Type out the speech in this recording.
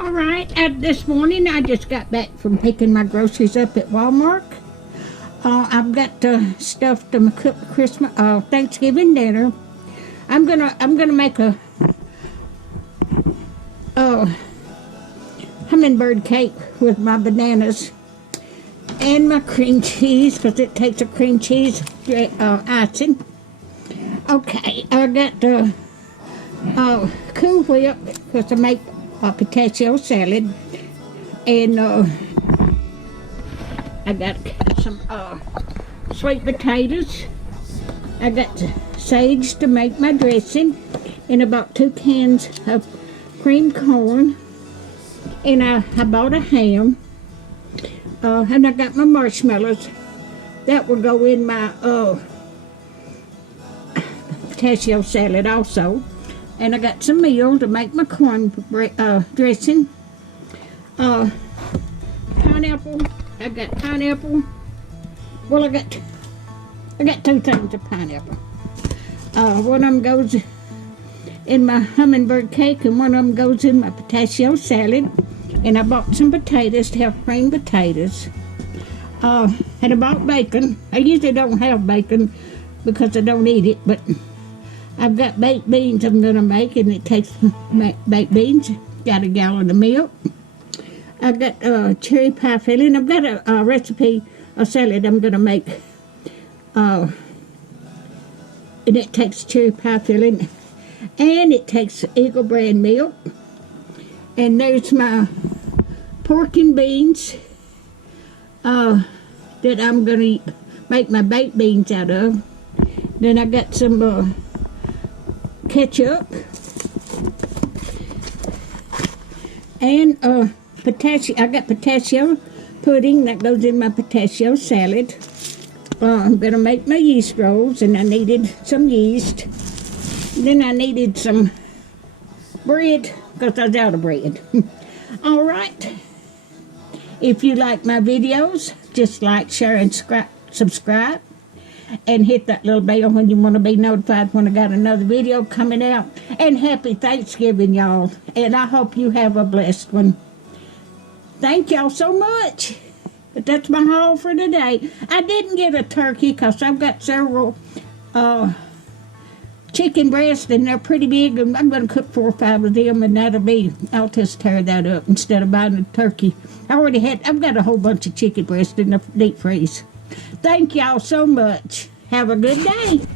All right, this morning I just got back from picking my groceries up at Walmart. I've got stuff to cook Christmas, Thanksgiving dinner. I'm gonna make a hummingbird cake with my bananas and my cream cheese, because it takes a cream cheese icing. Okay, I got Cool Whip because I make a potato salad, and I got some sweet potatoes. I got sage to make my dressing, and about 2 cans of cream corn, and I bought a ham, and I got my marshmallows that will go in my potato salad also. And I got some meal to make my corn dressing. Pineapple. I got pineapple. Well, I got 2 things of pineapple. One of them goes in my hummingbird cake, and one of them goes in my potato salad. And I bought some potatoes to have cream potatoes. And I bought bacon. I usually don't have bacon because I don't eat it, but I've got baked beans I'm going to make, and it takes baked beans. Got a gallon of milk. I've got cherry pie filling. I've got a recipe, a salad I'm going to make. And it takes cherry pie filling. And it takes Eagle brand milk. And there's my pork and beans that I'm going to make my baked beans out of. Then I got some ketchup and potassium. I got potassium pudding that goes in my potassium salad. I'm gonna make my yeast rolls, and I needed some yeast. Then I needed some bread because I was out of bread. All right, if you like my videos, just like, share, and subscribe. And hit that little bell when you want to be notified when I got another video coming out. And happy Thanksgiving, y'all. And I hope you have a blessed one. Thank y'all so much. But that's my haul for today. I didn't get a turkey because I've got several chicken breasts, and they're pretty big. And I'm going to cook 4 or 5 of them, and I'll just tear that up instead of buying a turkey. I've got a whole bunch of chicken breasts in the deep freeze. Thank y'all so much. Have a good day.